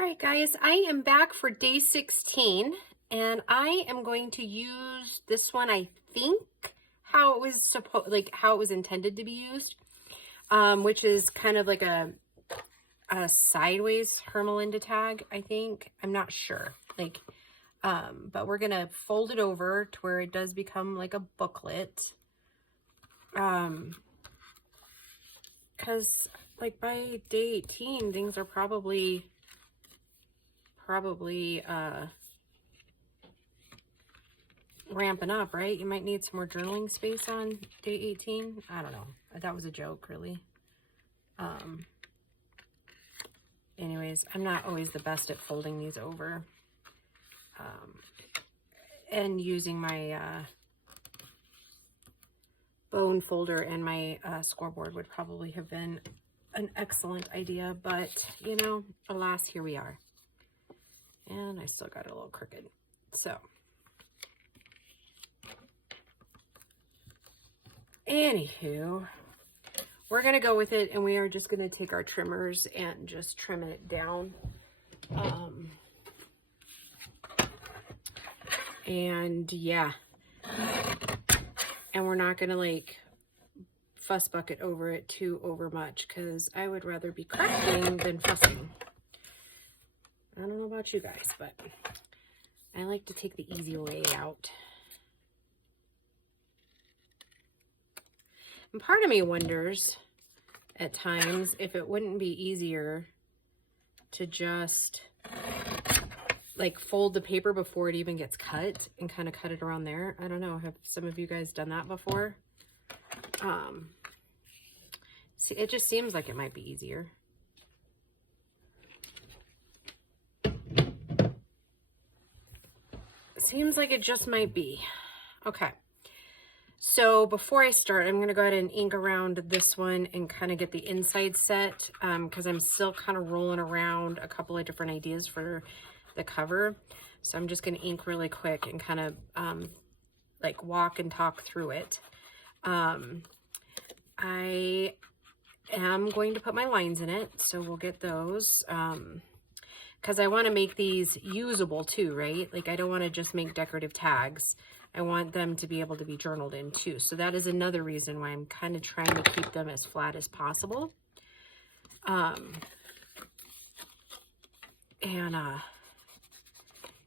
All right, guys, I am back for day 16, and I am going to use this one, I think, how it was how it was intended to be used, which is kind of like a sideways Hermelinda tag, I think. I'm not sure. But we're going to fold it over to where it does become like a booklet. Because like by day 18, things are probably ramping up, right? You might need some more journaling space on day 18. I don't know. That was a joke, really. Anyways, I'm not always the best at folding these over. And using my bone folder and my scoreboard would probably have been an excellent idea, but you know, alas, here we are. And I still got it a little crooked. So, anywho, we're going to go with it, and we are just going to take our trimmers and just trim it down. And yeah, and we're not going to like fuss bucket over it too over much, because I would rather be crafting than fussing. I don't know about you guys, but I like to take the easy way out. And part of me wonders at times if it wouldn't be easier to just like fold the paper before it even gets cut and kind of cut it around there. I don't know. Have some of you guys done that before? See, it just seems like it might be easier. Seems like it just might be. Okay. So before I start, I'm going to go ahead and ink around this one and kind of get the inside set, because I'm still kind of rolling around a couple of different ideas for the cover. So I'm just going to ink really quick and kind of like walk and talk through it. I am going to put my lines in it, so we'll get those. Because I want to make these usable too, right? Like I don't want to just make decorative tags. I want them to be able to be journaled in too. So that is another reason why I'm kind of trying to keep them as flat as possible. Yeah,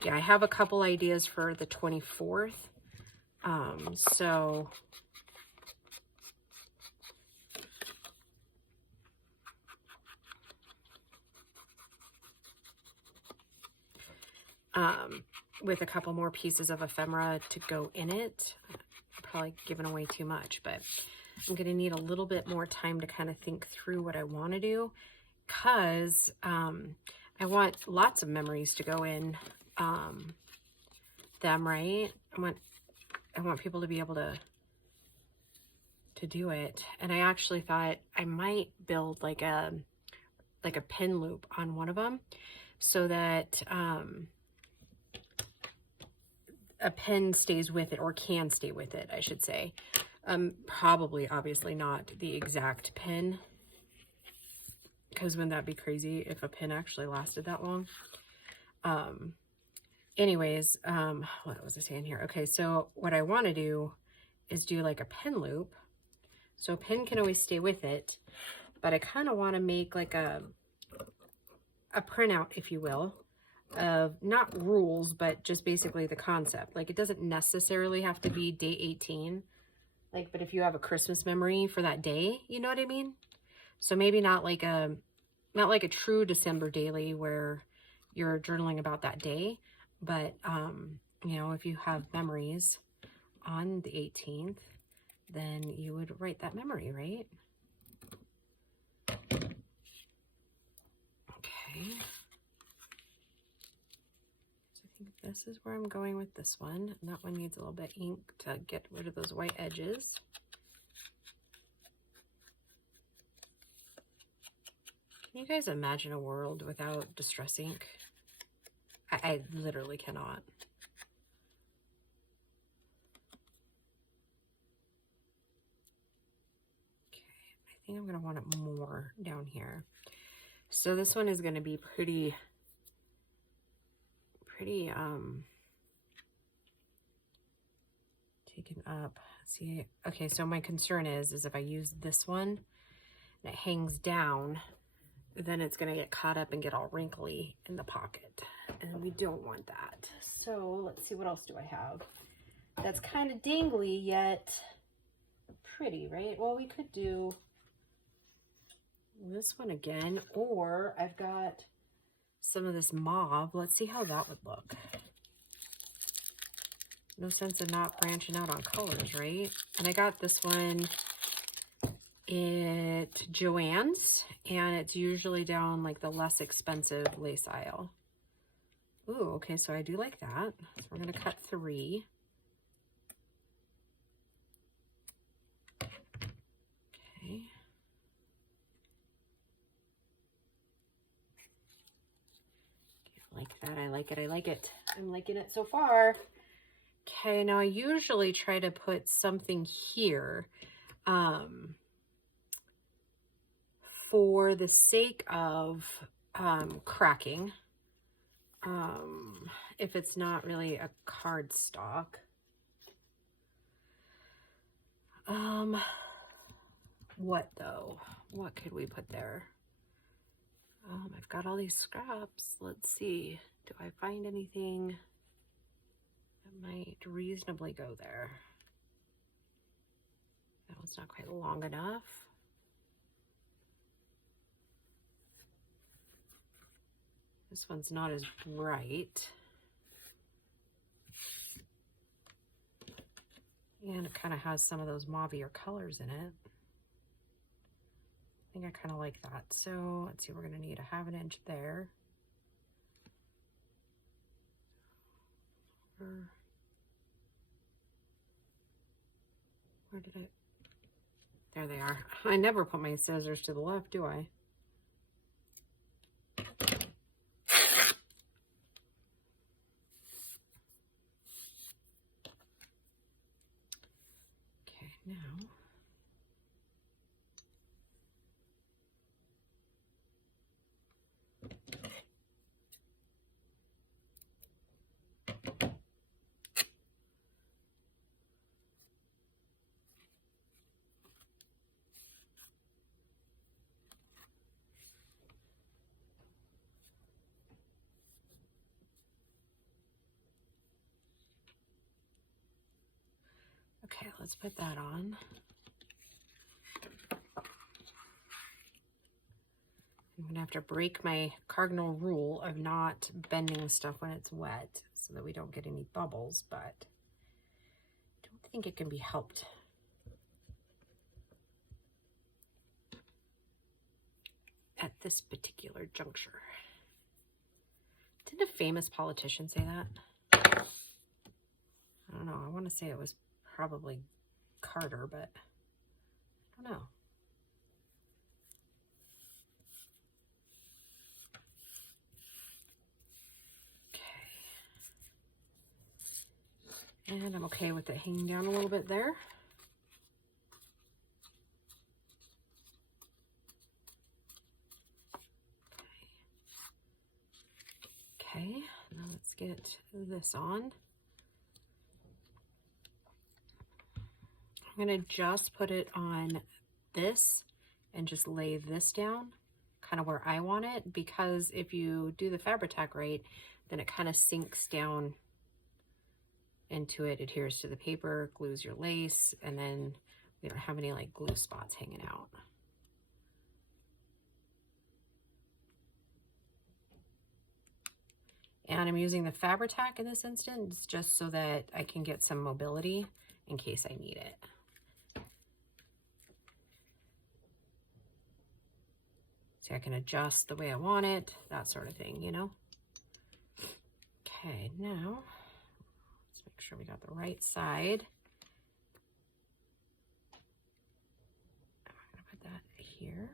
I have a couple ideas for the 24th. With a couple more pieces of ephemera to go in it. I'm probably giving away too much, but I'm going to need a little bit more time to kind of think through what I want to do, because I want lots of memories to go in them, right? I want people to be able to do it. And I actually thought I might build like a pin loop on one of them, so that a pen stays with it, or can stay with it, I should say. Probably, obviously not the exact pin, because wouldn't that be crazy if a pin actually lasted that long? Anyways, what was I saying here? Okay, so what I want to do is do like a pin loop. So a pin can always stay with it, but I kind of want to make like a printout, if you will, of not rules, but just basically the concept. Like it doesn't necessarily have to be day 18, like, but if you have a Christmas memory for that day, you know what I mean? So maybe not like a true December daily where you're journaling about that day, but you know, if you have memories on the 18th, then you would write that memory, right? Okay. This is where I'm going with this one. And that one needs a little bit of ink to get rid of those white edges. Can you guys imagine a world without distress ink? I literally cannot. Okay, I think I'm going to want it more down here. So this one is going to be pretty pretty taken up. See, okay, so my concern is if I use this one and it hangs down, then it's gonna get caught up and get all wrinkly in the pocket, and we don't want that. So let's see, what else do I have that's kind of dangly yet pretty, right? Well, we could do this one again, or I've got some of this mauve. Let's see how that would look. No sense in not branching out on colors, right? And I got this one at Joann's, and it's usually down like the less expensive lace aisle. Ooh, okay, so I do like that. So we're gonna cut 3. Okay. I like that, I like it, I like it. I'm liking it so far. Okay, now I usually try to put something here for the sake of cracking, if it's not really a cardstock. What though? What could we put there? I've got all these scraps. Let's see. Do I find anything that might reasonably go there? That one's not quite long enough. This one's not as bright. And it kind of has some of those mauve-ier colors in it. I think I kind of like that. So let's see, we're going to need a 1/2 inch there. Where did I? There they are. I never put my scissors to the left, do I? Okay, now. Okay, let's put that on. I'm gonna have to break my cardinal rule of not bending stuff when it's wet so that we don't get any bubbles, but I don't think it can be helped. At this particular juncture. Didn't a famous politician say that? I don't know. I want to say it was probably Carter, but I don't know. Okay. And I'm okay with it hanging down a little bit there. Okay, now let's get this on. I'm gonna just put it on this and just lay this down kind of where I want it, because if you do the Fabri-Tac right, then it kind of sinks down into it, adheres to the paper, glues your lace, and then we don't have any like glue spots hanging out. And I'm using the Fabri-Tac in this instance just so that I can get some mobility in case I need it. So I can adjust the way I want it, that sort of thing, you know? Okay, now let's make sure we got the right side. I'm gonna put that here.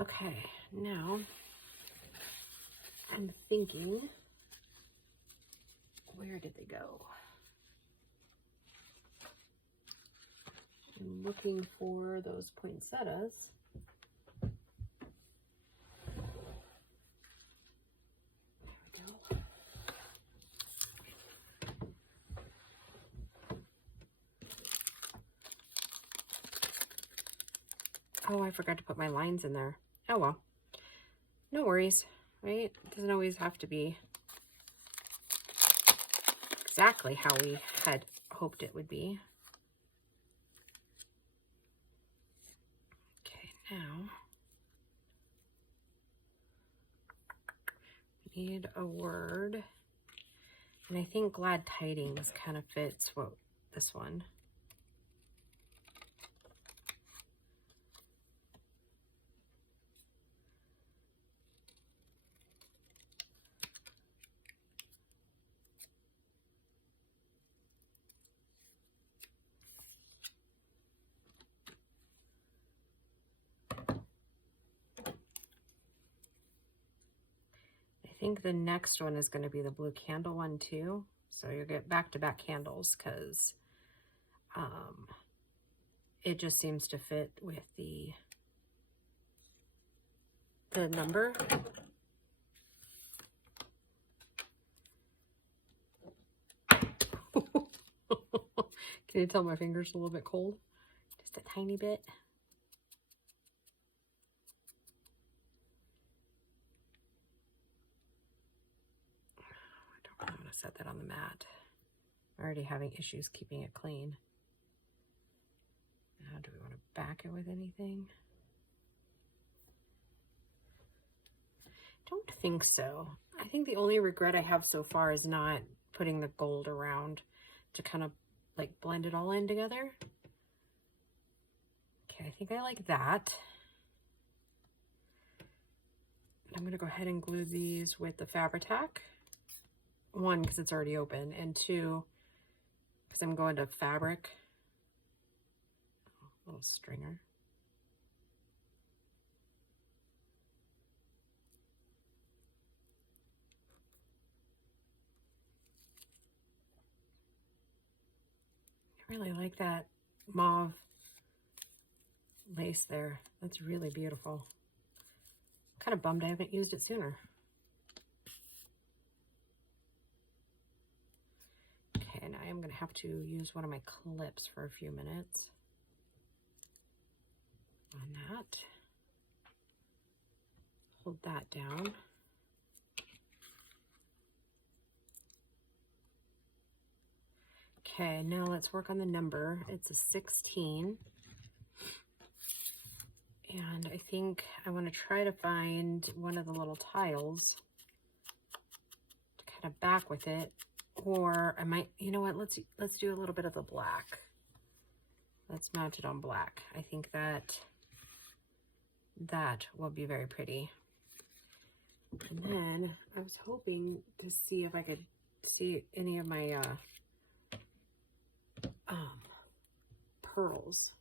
Okay, now I'm thinking, where did they go? I'm looking for those poinsettias. There we go. Oh, I forgot to put my lines in there. Oh well, no worries, right? It doesn't always have to be exactly how we had hoped it would be. Okay, now we need a word, and I think glad tidings kind of fits what this one. I think the next one is going to be the blue candle one too. So you'll get back-to-back candles because it just seems to fit with the number. Can you tell my finger's a little bit cold? Just a tiny bit. I don't really want to set that on the mat. I'm already having issues keeping it clean. Now, do we want to back it with anything? Don't think so. I think the only regret I have so far is not putting the gold around to kind of like blend it all in together. Okay, I think I like that. I'm going to go ahead and glue these with the Fabri-Tac. One, because it's already open, and two, because I'm going to fabric. Oh, little stringer. I really like that mauve lace there. That's really beautiful. Kind of bummed I haven't used it sooner. Okay, now I'm going to have to use one of my clips for a few minutes on that. Hold that down. Okay, now let's work on the number. It's a 16. And I think I want to try to find one of the little tiles to kind of back with it. Or I might, you know what, let's do a little bit of the black. Let's mount it on black. I think that will be very pretty. And then I was hoping to see if I could see any of my pearls,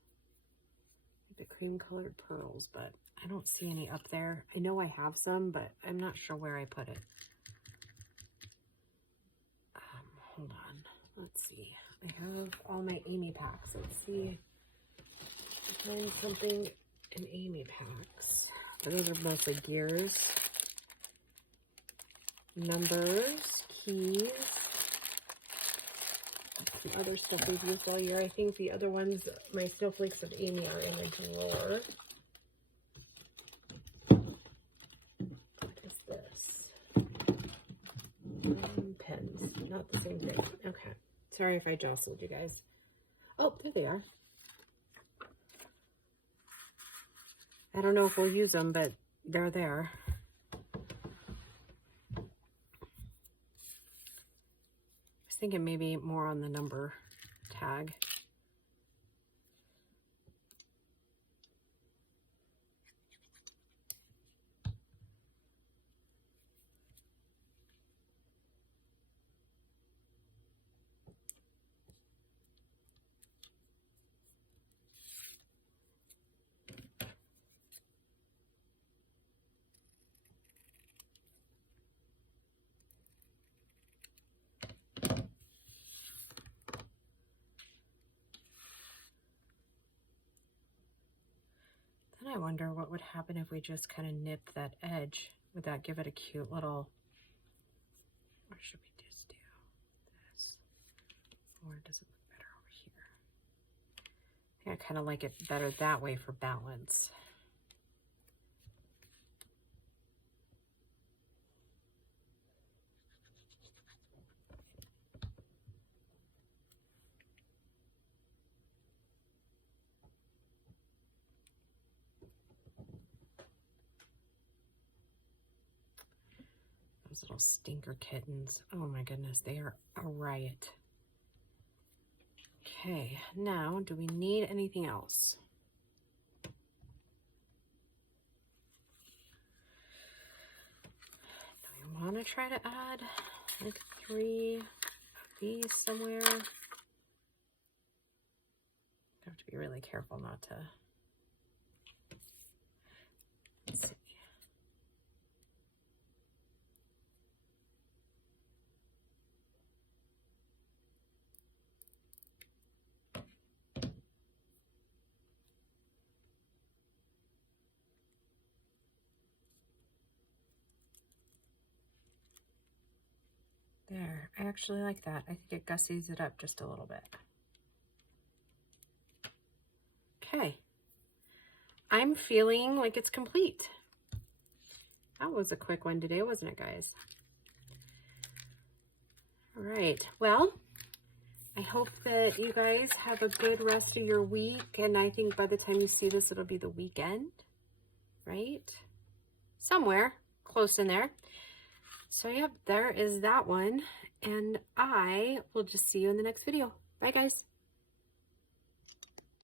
the cream colored pearls, but I don't see any up there. I know I have some, but I'm not sure where I put it. Hold on, let's see. I have all my Amy packs. Let's see if I find something in Amy packs. Those are mostly gears, numbers, keys, some other stuff we've used all year. I think the other ones, my snowflakes of Amy, are in a drawer. What is this? Pens, not the same thing. Okay, sorry if I jostled you guys. Oh, there they are. I don't know if we'll use them, but they're there. I was thinking maybe more on the number tag. Then I wonder what would happen if we just kind of nip that edge. Would that give it a cute little, or should we just do this? Or does it look better over here? I think I kind of like it better that way for balance. Those little stinker kittens. Oh my goodness, they are a riot. Okay, now do we need anything else? Do we want to try to add like 3 of these somewhere? I have to be really careful not to. Let's see. There, I actually like that. I think it gussies it up just a little bit. Okay, I'm feeling like it's complete. That was a quick one today, wasn't it, guys? All right, well, I hope that you guys have a good rest of your week, and I think by the time you see this, it'll be the weekend, right? Somewhere close in there. So yep, there is that one, and I will just see you in the next video. Bye, guys.